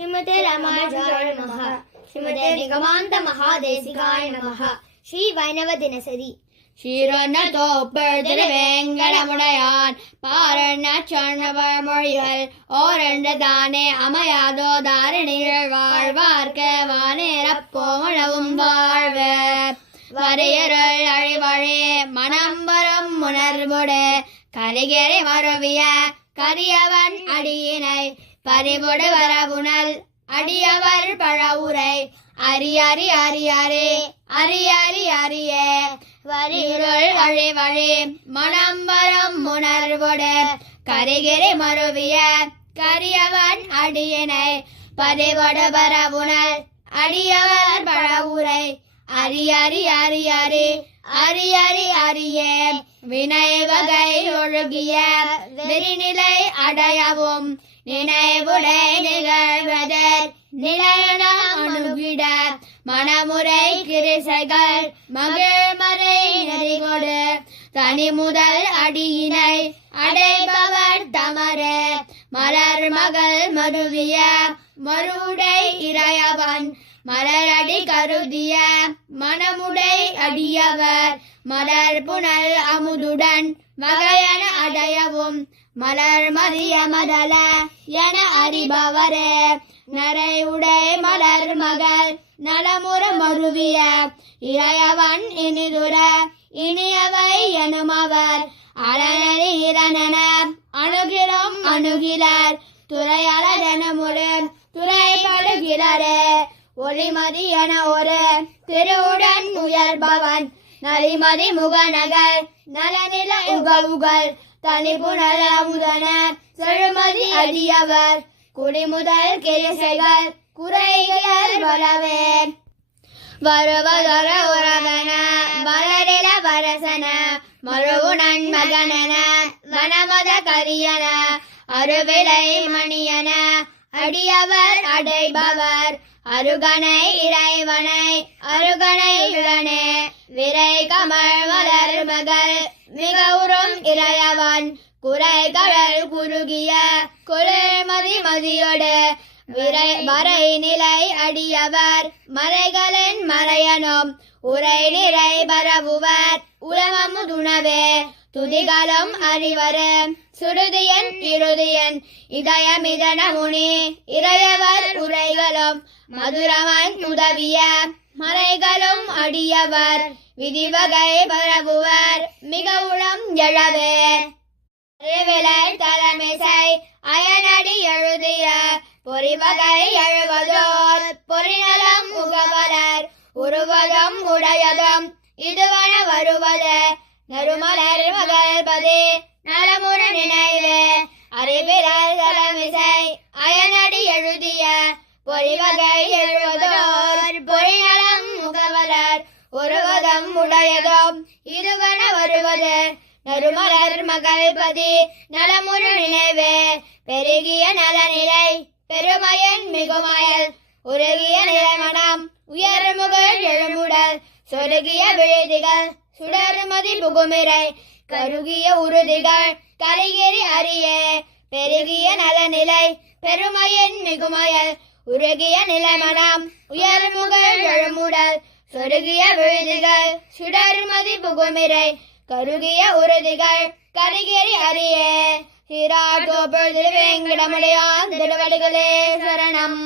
ஸ்ரீமதே ராமானுஜாய நமஹ. ஸ்ரீமதே நிகமாந்த மகாதேசிகாய நமஹ. ஸ்ரீ வைணவ தினசரி. ஷீரொன்ன தோப்பர் திருவேங்கடமுடையான் பாரண்ண சொன்னபழமொழிகள் ஓரென்று தானே அமையாதோ தாரணிகள் வாழ்வார்க்க வானேரப்போமளவும் வாழ்வ வரையருள் அழிவழி மனம் வரும் உணர்வுடு கரிகரை மருவிய கரியவன் அடியினை பறிபொடு வரவுணல் அடியவர் பழவுரை அரியறி அரியரே அரியறி அரியே வரிருள் அழிவழி மனம் வரும் உணர்வுடு கரிகிரி மருவிய கரியவன் அடியினை பறிபொடு வரவுணல் அடியவர் பழவுரை அரியறி அரியரே அரியறி அரியே வினை வகை ஒழுகிய வெறிநிலை அடையவும் நினைவுடை நிகழ்வதர் நிலையன அணுகிட மனமுறை கிரிசைகள் மகிழ்மறை நெறிகொடு தனி முதல் அடியினை அடைபவர் தமரே மலர் மகள் மருவிய மருடை இறையவன் மலரடி கருதிய மனமுடை அடியவர் மலர் புனல் அமுதுடன் வகையன அடையவும் மலர் மதிய மதல என அறிபவரே நரை உடை மலர் மகள் நலமுற மருவிய இறையவன் இனிதுர இனியவை எனுமவர் அரணி இரணன அணுகிறோம் அணுகிலர் துறையலதெனமுறு துறைப்படுகிறரே ஒளிமதி என ஒரு திருவுடன் உயர்பவன் நலிமதி முகநகல் நலநில உகவுகள் தனிபுணல முதன செழுமதி அடியவர் குடிமுதல் கிரிசைகள் குறைகள் வளவே வருவதொர உறவன வளரில வரசன மறுவுணன் மகனன வனமத கரியன அருவிலை மணியன அடியவர் அடைபவர் அருகனை இறைவனை அருகனை இளனே விரை கமல் மலர் மகள் மிக உறும் இறையவன் குறை கடல் குறுகிய குளிர்மதி மதியோடு விரை வரை நிலை அடியவர் மறைகளின் மறையனும் உரை நிறை பரவுவர் உலகமுதுணவே துதிகளும் அறிவரு சுருதியன் இறுதியன் இதயமிதன முனி இறையவர் உரைகளும் மதுரமன் உதவிய மறைகளும் அடியவர் விதிவகை பரவுவர் மிக உளம் எழவே அறிவிலை தலைமிசை அயனடி எழுதிய பொறிவகை எழுவதோர் பொறிநலம் முகவலர் உருவதும் உடையதும் இதுவன வருவது நறுமலர் மகள்பதி நலமுற நினைவே அறிவிலர் தலைமிசை அயனடி எழுதிய பொறிவகை எழுவதோர் பொறிநலம் முகவலர் உருவதும் உடையதும் இதுவன வருவது நறுமலர் மகள்பதி நலமுற நினைவே பெருகிய நலநிலை பெருமையன் மிகுமயல் உருகிய நிலைமனம் உயர்முகல் எழுமுடல் சொருகிய விழுதிகள் சுடர்மதி புகுமிரை கருகிய உறுதிகள் கரிகிரி அரியே பெருகிய நலநிலை பெருமையன் மிகுமயல் உருகிய நிலைமனம் உயர்முகல் எழுமுடல் சொருகிய விழுதிகள் சுடர்மதி புகுமிரை கருகிய உறுதிகள் கரிகிரி அரியே. ஸ்ரீராஜோபர் திருவேங்கடமுடையான் திருவடிகளே சரணம்.